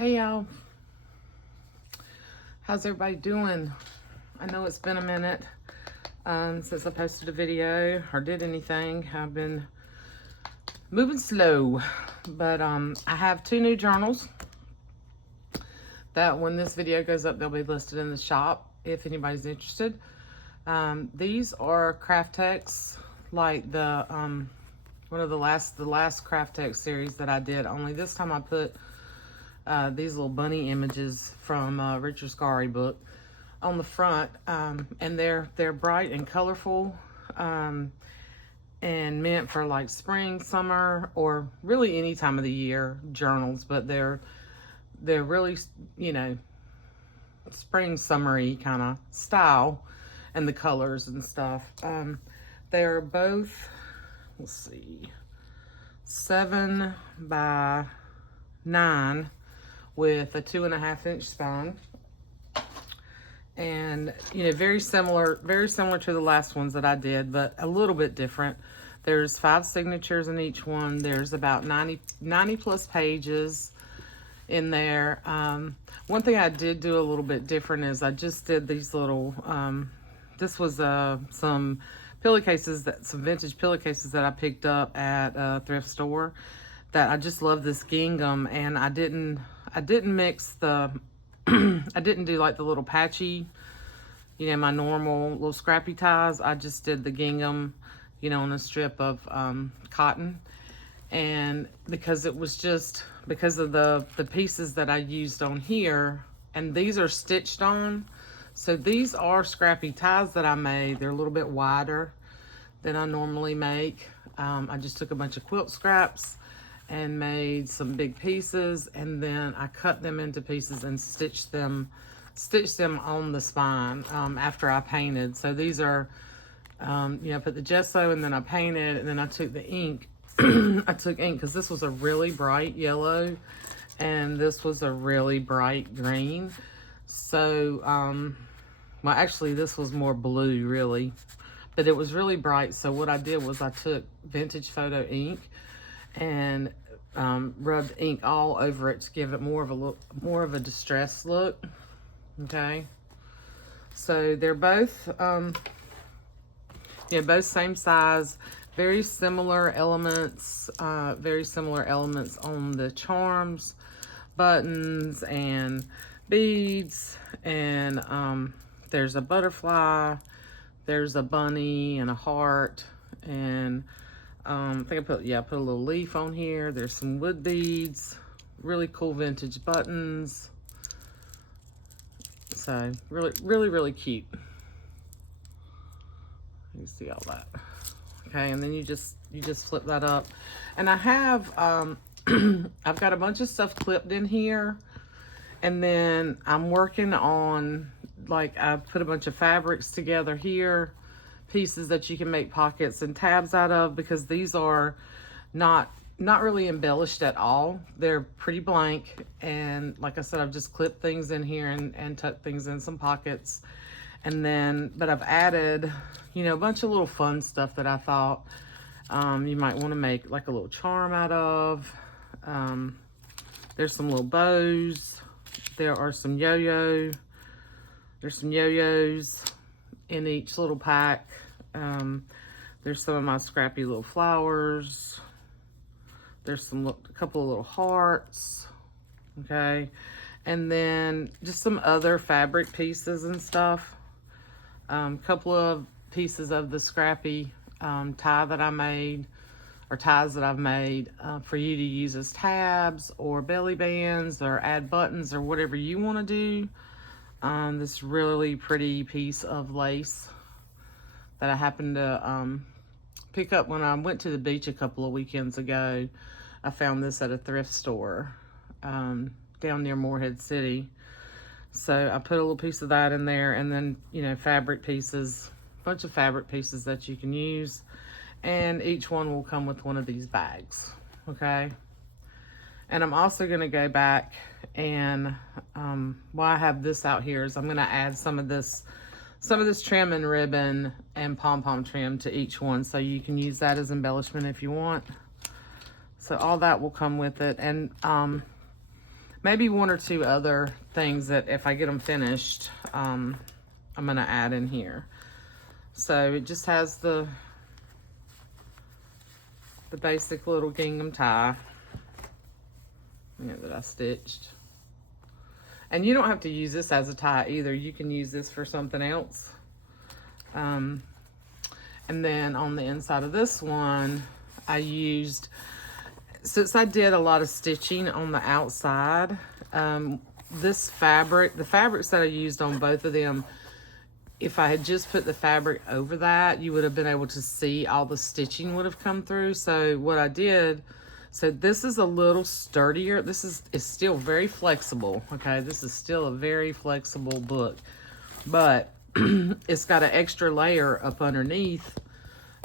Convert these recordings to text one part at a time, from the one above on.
Hey y'all, how's everybody doing? I know it's been a minute since I posted a video or did anything. I've been moving slow, but I have 2 new journals that when this video goes up, they'll be listed in the shop if anybody's interested. These are Kraft-tex, like the one of the last Kraft-tex series that I did, only this time I put these little bunny images from Richard Scarry book on the front, and they're bright and colorful, and meant for like spring, summer, or really any time of the year journals. But they're really, you know, spring, summery kind of style, and the colors and stuff. They're both, let's see, 7 by 9. With a 2.5-inch spine, and you know, very similar to the last ones that I did, but a little bit different. There's 5 signatures in each one. There's about 90 plus pages in there. One thing I did do a little bit different is I just did these little this was some pillowcases, some vintage pillowcases that I picked up at a thrift store, that I just love this gingham, and I didn't mix the I didn't do like the little patchy, you know, my normal little scrappy ties. I just did the gingham, you know, on a strip of cotton. And because it was just because of the pieces that I used on here, and these are stitched on, so these are scrappy ties that I made. They're a little bit wider than I normally make. I just took a bunch of quilt scraps and made some big pieces, and then I cut them into pieces and stitched them on the spine after I painted. So these are, you know, I put the gesso and then I painted, and then I took the ink. I took ink because this was a really bright yellow and this was a really bright green. So, well, actually this was more blue really, but it was really bright. So what I did was I took vintage photo ink and rubbed ink all over it to give it more of a distressed look. Okay, so they're both yeah, both same size, very similar elements on the charms, buttons, and beads. And there's a butterfly, there's a bunny and a heart, and I think I put a little leaf on here. There's some wood beads, really cool vintage buttons. So really cute. You see all that. Okay, and then you just flip that up. And I have I've got a bunch of stuff clipped in here, and then I'm working on, like, I put a bunch of fabrics together here, pieces that you can make pockets and tabs out of, because these are not really embellished at all. They're pretty blank, and like I said, I've just clipped things in here and tucked things in some pockets. And then, but I've added, you know, a bunch of little fun stuff that I thought you might want to make like a little charm out of. There's some little bows. There are some yo-yos in each little pack. There's some of my scrappy little flowers. There's a couple of little hearts. Okay, and then just some other fabric pieces and stuff. Couple of pieces of the scrappy ties that I've made for you to use as tabs or belly bands or add buttons or whatever you want to do. This really pretty piece of lace that I happened to pick up when I went to the beach a couple of weekends ago. I found this at a thrift store down near Morehead City. So I put a little piece of that in there, and then, you know, fabric pieces, a bunch of fabric pieces that you can use, and each one will come with one of these bags. Okay, and I'm also going to go back and why I have this out here is I'm going to add some of this trim and ribbon and pom-pom trim to each one, so you can use that as embellishment if you want. So all that will come with it. And maybe one or two other things that if I get them finished, I'm gonna add in here. So it just has the basic little gingham tie, that I stitched. And you don't have to use this as a tie either. You can use this for something else. And then on the inside of this one, I used, since I did a lot of stitching on the outside, this fabric, the fabrics that I used on both of them, if I had just put the fabric over that, you would have been able to see all the stitching would have come through. So what I did, so this is a little sturdier. This is still very flexible, okay? This is still a very flexible book, but it's got an extra layer up underneath,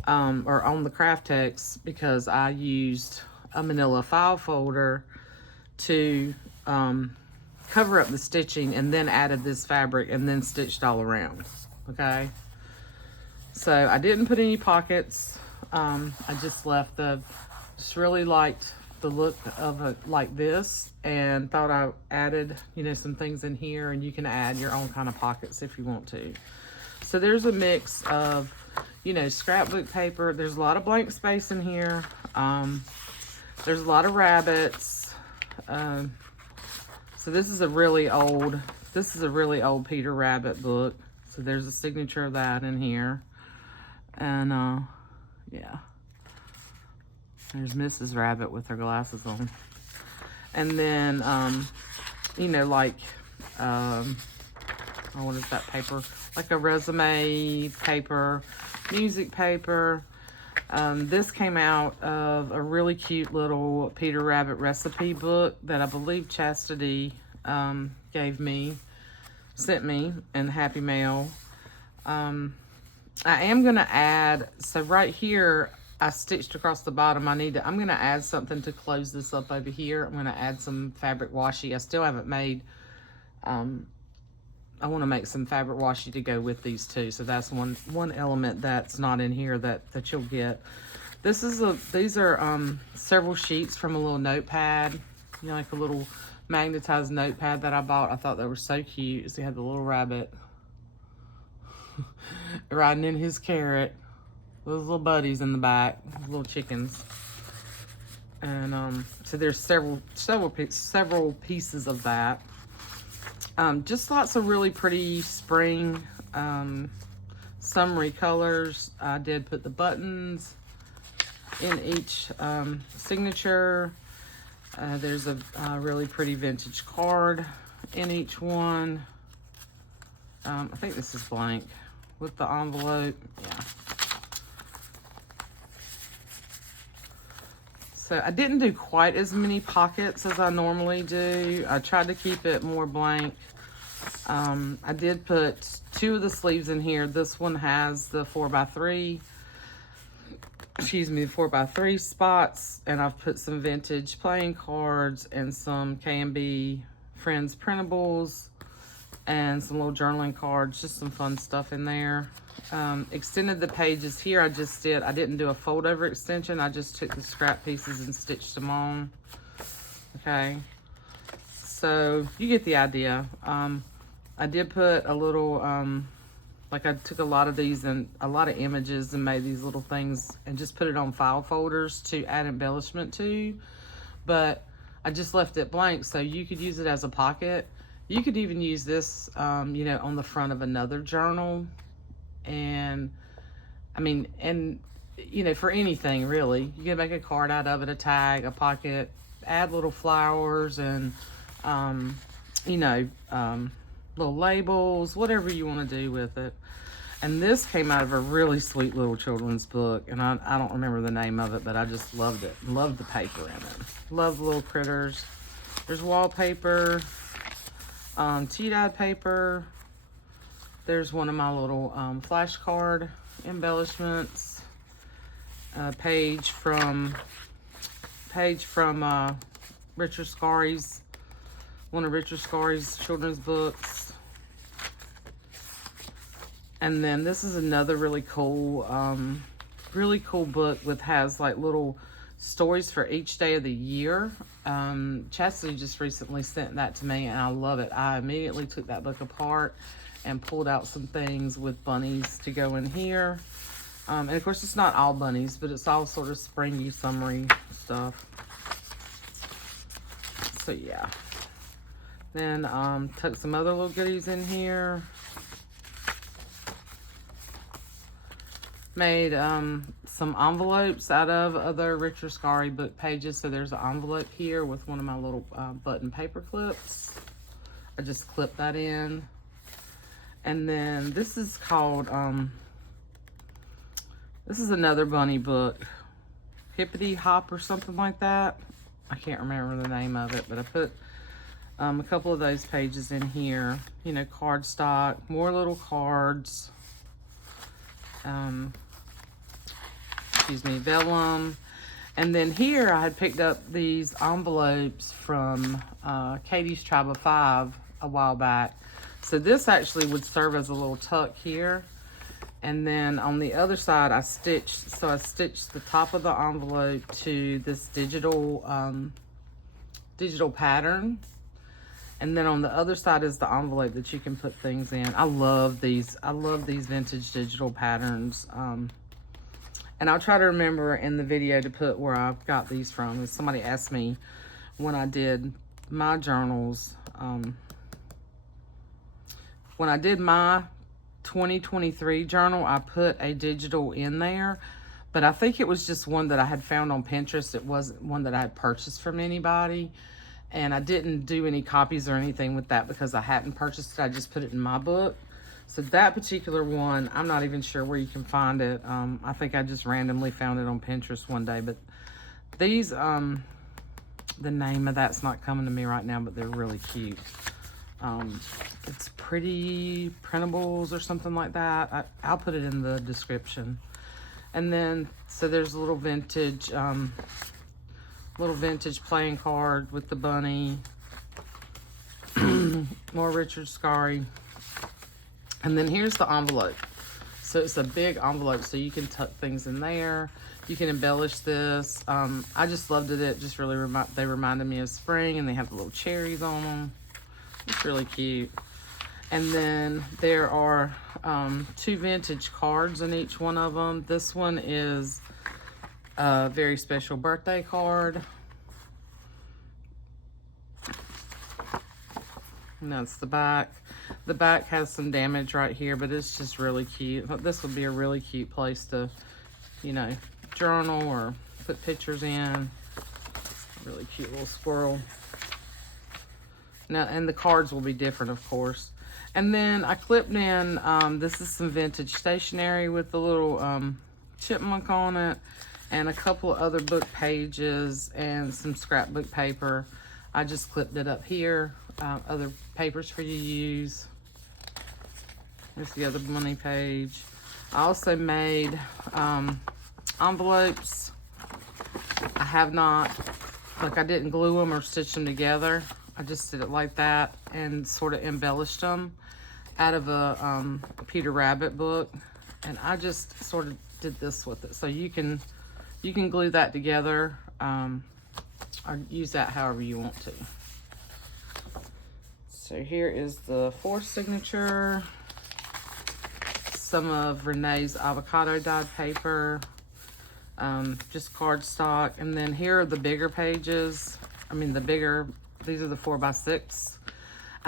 or on the Kraft-tex, because I used a manila file folder to cover up the stitching, and then added this fabric and then stitched all around. Okay, so I didn't put any pockets. I just left just really liked the look of it like this, and thought I added, some things in here, and you can add your own kind of pockets if you want to. So there's a mix of, scrapbook paper. There's a lot of blank space in here. There's a lot of rabbits. So this is a really old Peter Rabbit book. So there's a signature of that in here. And yeah. There's Mrs. Rabbit with her glasses on. And then, what is that paper? Like a resume paper, music paper. This came out of a really cute little Peter Rabbit recipe book that I believe Chastity sent me in Happy Mail. I am going to add, so right here, I stitched across the bottom. I'm going to add something to close this up over here. I'm going to add some fabric washi. I still haven't made, I want to make some fabric washi to go with these two. So that's one element that's not in here that you'll get. These are several sheets from a little notepad, like a little magnetized notepad that I bought. I thought they were so cute. So you had the little rabbit riding in his carrot. Those little buddies in the back, little chickens. And so there's several pieces of that. Just lots of really pretty spring summery colors. I did put the buttons in each signature. There's a really pretty vintage card in each one. I think this is blank with the envelope. Yeah. So I didn't do quite as many pockets as I normally do. I tried to keep it more blank. I did put 2 of the sleeves in here. This one has the 4x3, the 4x3 spots, and I've put some vintage playing cards and some K&B Friends printables and some little journaling cards, just some fun stuff in there. Extended the pages here. I didn't do a fold over extension. I just took the scrap pieces and stitched them on. Okay, so you get the idea. I did put a little, like I took a lot of these and a lot of images and made these little things and just put it on file folders to add embellishment to, but I just left it blank so you could use it as a pocket. You could even use this, on the front of another journal. And for anything really. You can make a card out of it, a tag, a pocket, add little flowers and, little labels, whatever you want to do with it. And this came out of a really sweet little children's book, and I don't remember the name of it, but I just loved it. Loved the paper in it. Love little critters. There's wallpaper, tea-dyed paper. There's one of my little flashcard embellishments. Page from Richard Scarry's, one of Richard Scarry's children's books. And then this is another really cool book has like little stories for each day of the year. Chastity just recently sent that to me, and I love it. I immediately took that book apart and pulled out some things with bunnies to go in here. And of course, it's not all bunnies, but it's all sort of springy, summery stuff. So yeah. Then tuck some other little goodies in here. Made some envelopes out of other Richard Scarry book pages. So there's an envelope here with one of my little button paper clips. I just clipped that in. And then this is called, this is another bunny book. Hippity Hop or something like that. I can't remember the name of it, but I put a couple of those pages in here. You know, cardstock, more little cards. Excuse me, vellum. And then here I had picked up these envelopes from Katie's Tribe of Five a while back. So this actually would serve as a little tuck here. And then on the other side, I stitched the top of the envelope to this digital pattern. And then on the other side is the envelope that you can put things in. I love these vintage digital patterns. And I'll try to remember in the video to put where I've got these from. Somebody asked me when I did my journals, when I did my 2023 journal, I put a digital in there, but I think it was just one that I had found on Pinterest. It wasn't one that I had purchased from anybody, and I didn't do any copies or anything with that because I hadn't purchased it. I just put it in my book. So that particular one, I'm not even sure where you can find it. I think I just randomly found it on Pinterest one day, but these, the name of that's not coming to me right now, but they're really cute. It's Pretty Printables or something like that. I'll put it in the description. And then, so there's a little vintage playing card with the bunny. More Richard Scarry. And then here's the envelope. So it's a big envelope, so you can tuck things in there. You can embellish this. I just loved it. It just really they reminded me of spring, and they have the little cherries on them. It's really cute. And then there are 2 vintage cards in each one of them. This one is a very special birthday card. And that's the back. The back has some damage right here, but it's just really cute. This would be a really cute place to, you know, journal or put pictures in. Really cute little squirrel. Now, and the cards will be different, of course. And then I clipped in, this is some vintage stationery with the little chipmunk on it, and a couple of other book pages and some scrapbook paper. I just clipped it up here. Other papers for you to use. There's the other money page. I also made envelopes. I have not, like I didn't glue them or stitch them together. I just did it like that and sort of embellished them out of a Peter Rabbit book. And I just sort of did this with it. So you can glue that together or use that however you want to. So here is the 4th signature. Some of Renee's avocado dyed paper. Just cardstock. And then here are the bigger pages. These are the 4x6.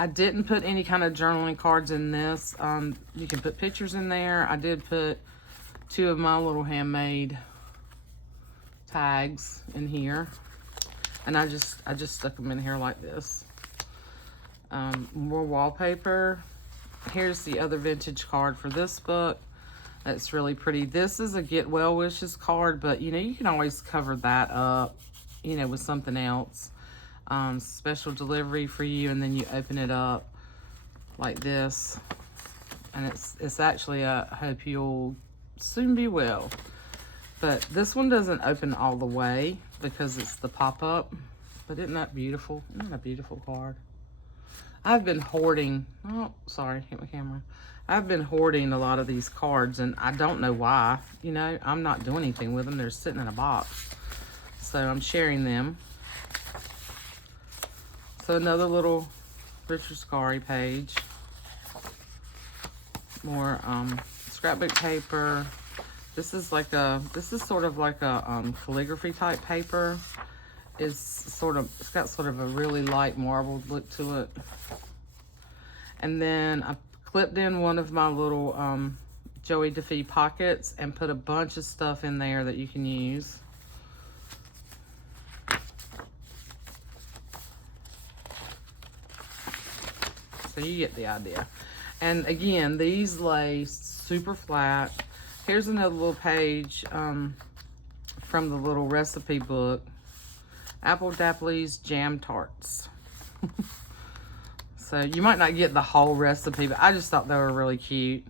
I didn't put any kind of journaling cards in this. You can put pictures in there. I did put 2 of my little handmade tags in here. And I just stuck them in here like this. More wallpaper. Here's the other vintage card for this book. That's really pretty. This is a Get Well Wishes card, but you know, you can always cover that up, you know, with something else. Special delivery for you, and then you open it up like this. And it's actually a hope you'll soon be well. But this one doesn't open all the way because it's the pop-up. But isn't that beautiful? Isn't that a beautiful card? I've been hoarding, oh, sorry, hit my camera. I've been hoarding a lot of these cards, and I don't know why. You know, I'm not doing anything with them. They're sitting in a box. So I'm sharing them. So another little Richard Scarry page. More scrapbook paper. This is sort of like a calligraphy type paper. It's got sort of a really light marbled look to it. And then I clipped in one of my little Joey DeFee pockets and put a bunch of stuff in there that you can use. So you get the idea. And again, these lay super flat. Here's another little page from the little recipe book. Apple Dapple's Jam Tarts. So you might not get the whole recipe, but I just thought they were really cute.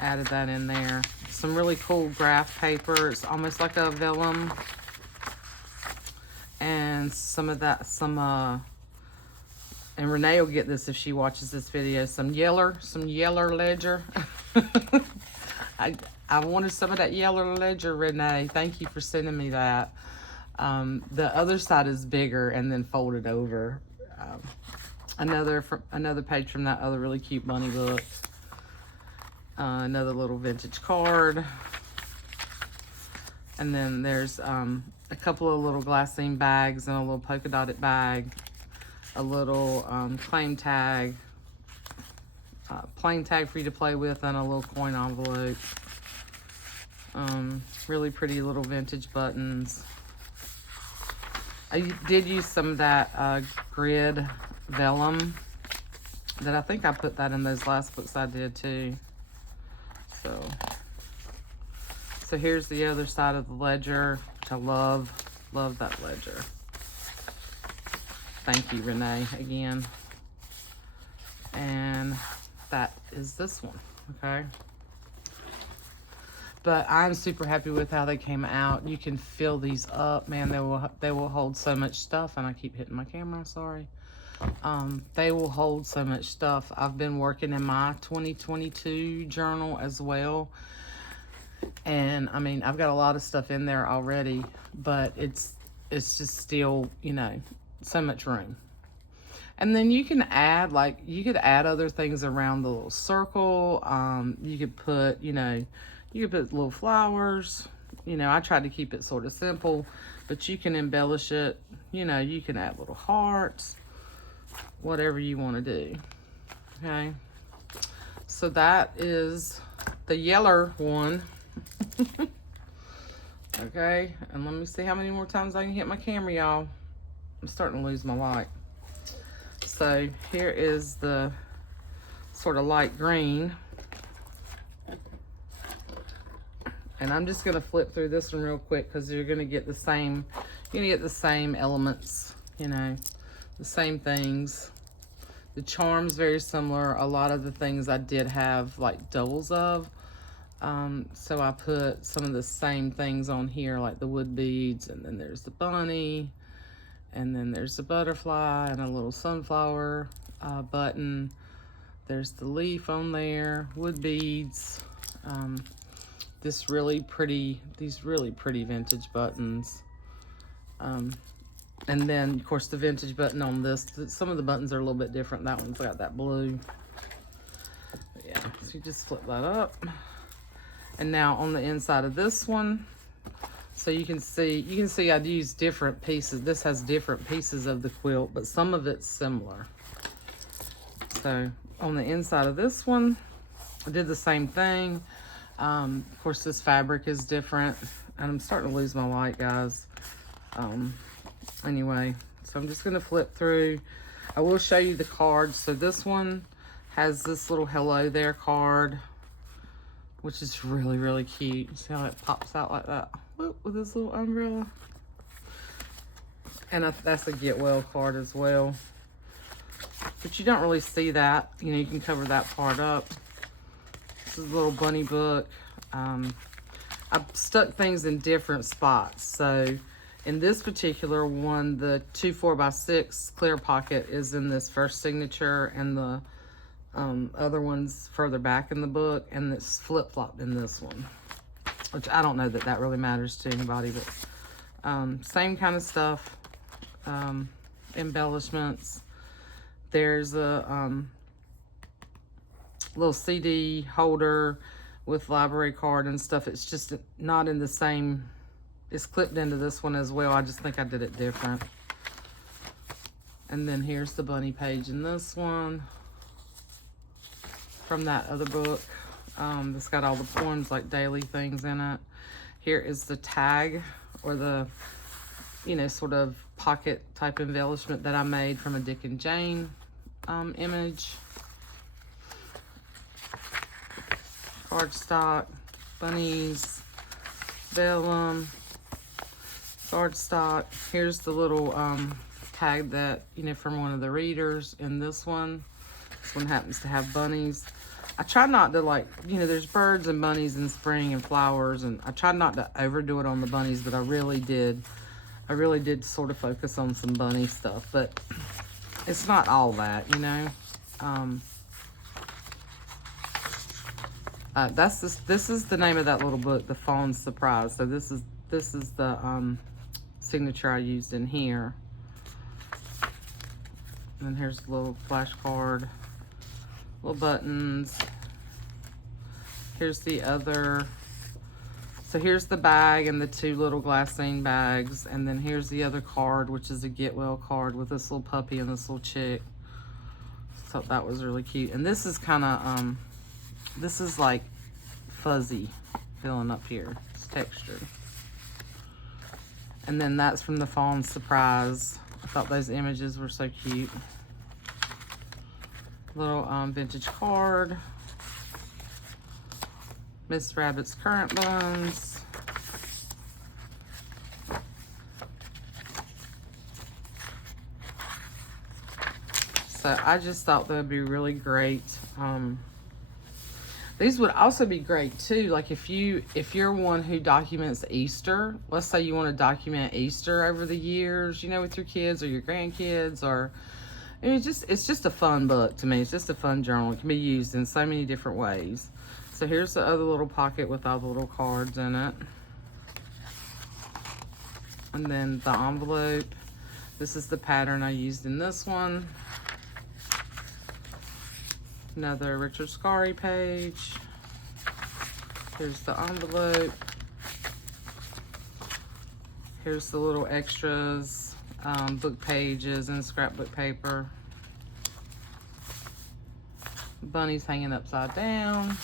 Added that in there. Some really cool graph paper. It's almost like a vellum. And and Renee will get this if she watches this video. Some yeller ledger. I wanted some of that yeller ledger, Renee. Thank you for sending me that. The other side is bigger and then folded over. Another page from that other really cute bunny book. Another little vintage card. And then there's a couple of little glassine bags and a little polka dotted bag. A little claim tag. Plain tag for you to play with and a little coin envelope. Really pretty little vintage buttons. I did use some of that grid vellum that I think I put that in those last books I did too. So here's the other side of the ledger, which I love that ledger. Thank you, Renee, again. And that is this one, okay? But I'm super happy with how they came out. You can fill these up, man. They will hold so much stuff, and I keep hitting my camera, sorry. They will hold so much stuff. I've been working in my 2022 journal as well. And I mean, I've got a lot of stuff in there already, but it's just still, you know, so much room. And then you can add, like, you could add other things around the little circle. You could put, you know, you could put little flowers. You know, I tried to keep it sort of simple, but you can embellish it. You know, you can add little hearts, whatever you want to do. Okay. So that is the yeller one. Okay. And let me see how many more times I can hit my camera, y'all. I'm starting to lose my light. So here is the sort of light green. And I'm just going to flip through this one real quick because you're going to get the same, elements, you know, the same things. The charm's very similar. A lot of the things I did have like doubles of. So I put some of the same things on here, like the wood beads, and then there's the bunny, and then there's the butterfly and a little sunflower button. There's the leaf on there, wood beads, these really pretty vintage buttons. And then of course the vintage button on this, some of the buttons are a little bit different. That one's got that blue. But yeah, so you just flip that up. And now on the inside of this one, so you can see I'd use different pieces. This has different pieces of the quilt, but some of it's similar. So on the inside of this one, I did the same thing. Of course, this fabric is different, and I'm starting to lose my light, guys. Anyway, so I'm just going to flip through. I will show you the cards. So this one has this little hello there card, which is really, really cute. See how it pops out like that? Whoop, with this little umbrella. And that's a get well card as well. But you don't really see that. You know, you can cover that part up. This is a little bunny book. I've stuck things in different spots. So in this particular one, the 2 4x6 clear pocket is in this first signature, and the other one's further back in the book, and it's flip-flopped in this one, which I don't know that really matters to anybody, but Same kind of stuff. Embellishments. There's a little CD holder with library card and stuff. It's just not in the same, it's clipped into this one as well. I just think I did it different. And then here's the bunny page in this one from that other book. That's got all the poems, like daily things in it. Here is the tag, or the, you know, sort of pocket type embellishment that I made from a Dick and Jane image. Cardstock, bunnies, vellum, cardstock. Here's the little tag that, you know, from one of the readers in this one. This one happens to have bunnies. I try not to, like, you know, there's birds and bunnies in spring and flowers, and I tried not to overdo it on the bunnies, but I really did sort of focus on some bunny stuff, but it's not all that, you know. This is the name of that little book, The Fawn's Surprise. So this is the signature I used in here. And then here's a little flashcard, little buttons. Here's the other. So here's the bag and the two little glassine bags, and then here's the other card, which is a get well card with this little puppy and this little chick. Thought that was really cute. And this is kind of this is like fuzzy feeling up here. It's textured. And then that's from the Fawn's Surprise. I thought those images were so cute. Little vintage card. Miss Rabbit's Currant Buns. So I just thought that would be really great. These would also be great too. Like if you're one who documents Easter, let's say you want to document Easter over the years, you know, with your kids or your grandkids, or I mean, it's just a fun book to me. It's just a fun journal. It can be used in so many different ways. So here's the other little pocket with all the little cards in it. And then the envelope. This is the pattern I used in this one. Another Richard Scarry page. Here's the envelope. Here's the little extras, book pages and scrapbook paper. Bunnies hanging upside down.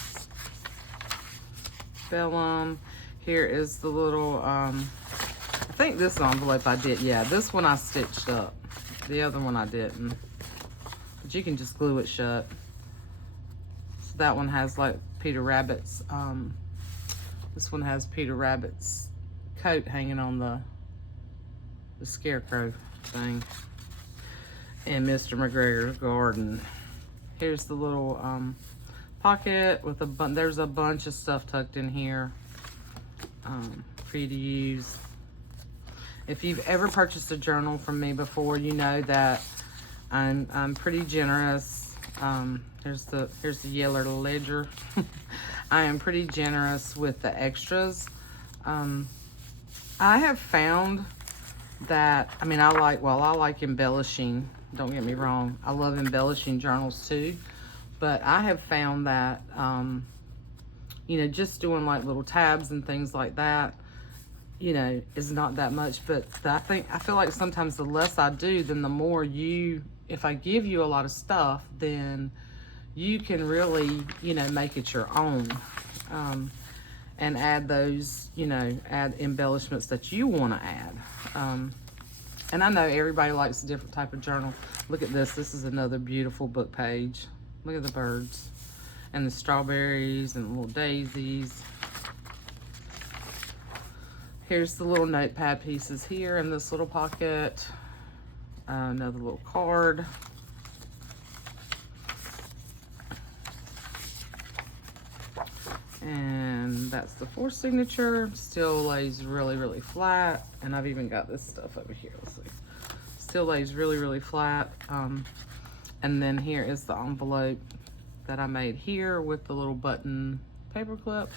Vellum. Here is the little, I think this envelope I did, yeah, this one I stitched up. The other one I didn't. But you can just glue it shut. So that one has like Peter Rabbit's, this one has Peter Rabbit's coat hanging on the scarecrow thing. And Mr. McGregor's garden. Here's the little pocket with there's a bunch of stuff tucked in here for you to use. If you've ever purchased a journal from me before, you know that I'm pretty generous. Here's the yellow ledger. I am pretty generous with the extras. I have found that, I mean, I like embellishing. Don't get me wrong. I love embellishing journals too. But I have found that, you know, just doing like little tabs and things like that, you know, is not that much. But I feel like sometimes the less I do, then the more if I give you a lot of stuff, then you can really, you know, make it your own. And add those, you know, add embellishments that you want to add. And I know everybody likes a different type of journal. Look at this. This is another beautiful book page. Look at the birds and the strawberries and the little daisies. Here's the little notepad pieces here in this little pocket. Another little card. And that's the fourth signature. Still lays really, really flat. And I've even got this stuff over here. Let's see. Still lays really, really flat. And then here is the envelope that I made here with the little button paper clip.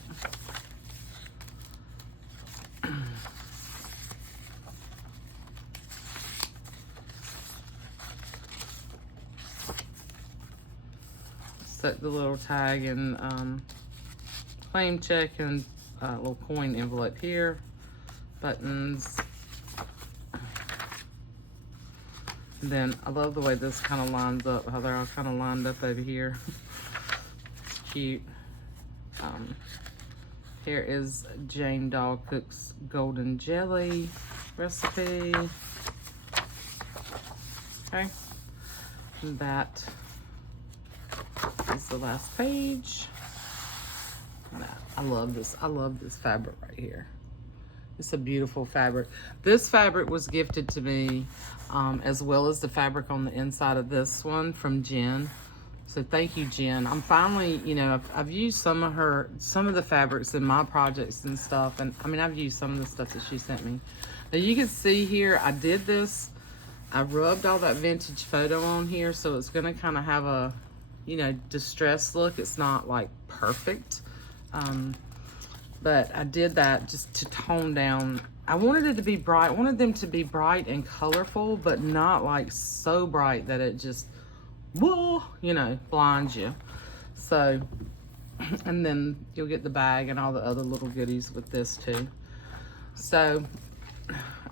set the little tag and claim check and little coin envelope here. Buttons. And then I love the way this kind of lines up, how they're all kind of lined up over here. It's cute. Here is Jane Doll Cooks Golden Jelly recipe. Okay. And that is the last page. I love this. I love this fabric right here. It's a beautiful fabric. This fabric was gifted to me, as well as the fabric on the inside of this one from Jen. So thank you, Jen. I'm finally, you know, I've used some of the fabrics in my projects and stuff. And I mean, I've used some of the stuff that she sent me. Now you can see here, I did this. I rubbed all that vintage photo on here. So it's gonna kind of have a, you know, distressed look. It's not like perfect. But I did that just to tone down. I wanted it to be bright. I wanted them to be bright and colorful, but not like so bright that it just, whoa, you know, blinds you. So, and then you'll get the bag and all the other little goodies with this too. So,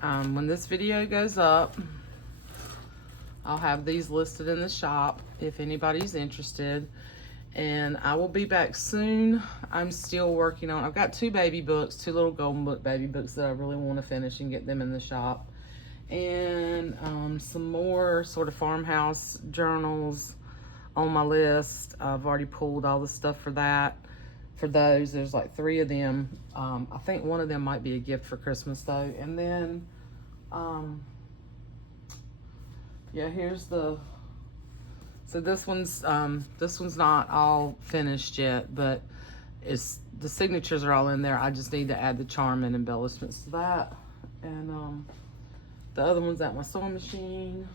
when this video goes up, I'll have these listed in the shop if anybody's interested. And I will be back soon. I'm still working on, I've got 2 baby books, 2 little golden book baby books that I really want to finish and get them in the shop. And some more sort of farmhouse journals on my list. I've already pulled all the stuff for that. For those, there's like 3 of them. I think one of them might be a gift for Christmas though. And then, yeah, here's the, so this one's not all finished yet, but the signatures are all in there. I just need to add the charm and embellishments to that. And the other one's at my sewing machine.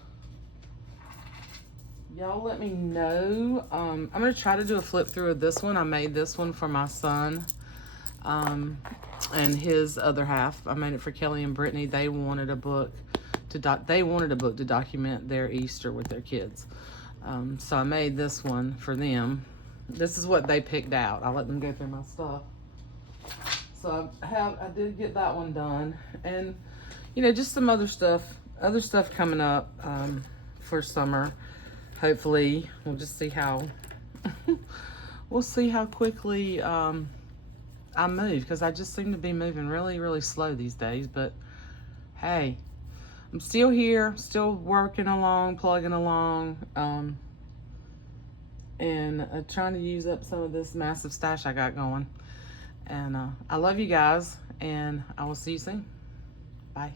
Y'all let me know. I'm gonna try to do a flip through of this one. I made this one for my son and his other half. I made it for Kelly and Brittany. They wanted a book to document their Easter with their kids. So I made this one for them. This is what they picked out. I let them go through my stuff. So I did get that one done. And, you know, just some other stuff coming up for summer. Hopefully, we'll just see how, we'll see how quickly I move. Because I just seem to be moving really, really slow these days. But, hey. I'm still here, still working along, plugging along, and trying to use up some of this massive stash I got going. And I love you guys, and I will see you soon. Bye.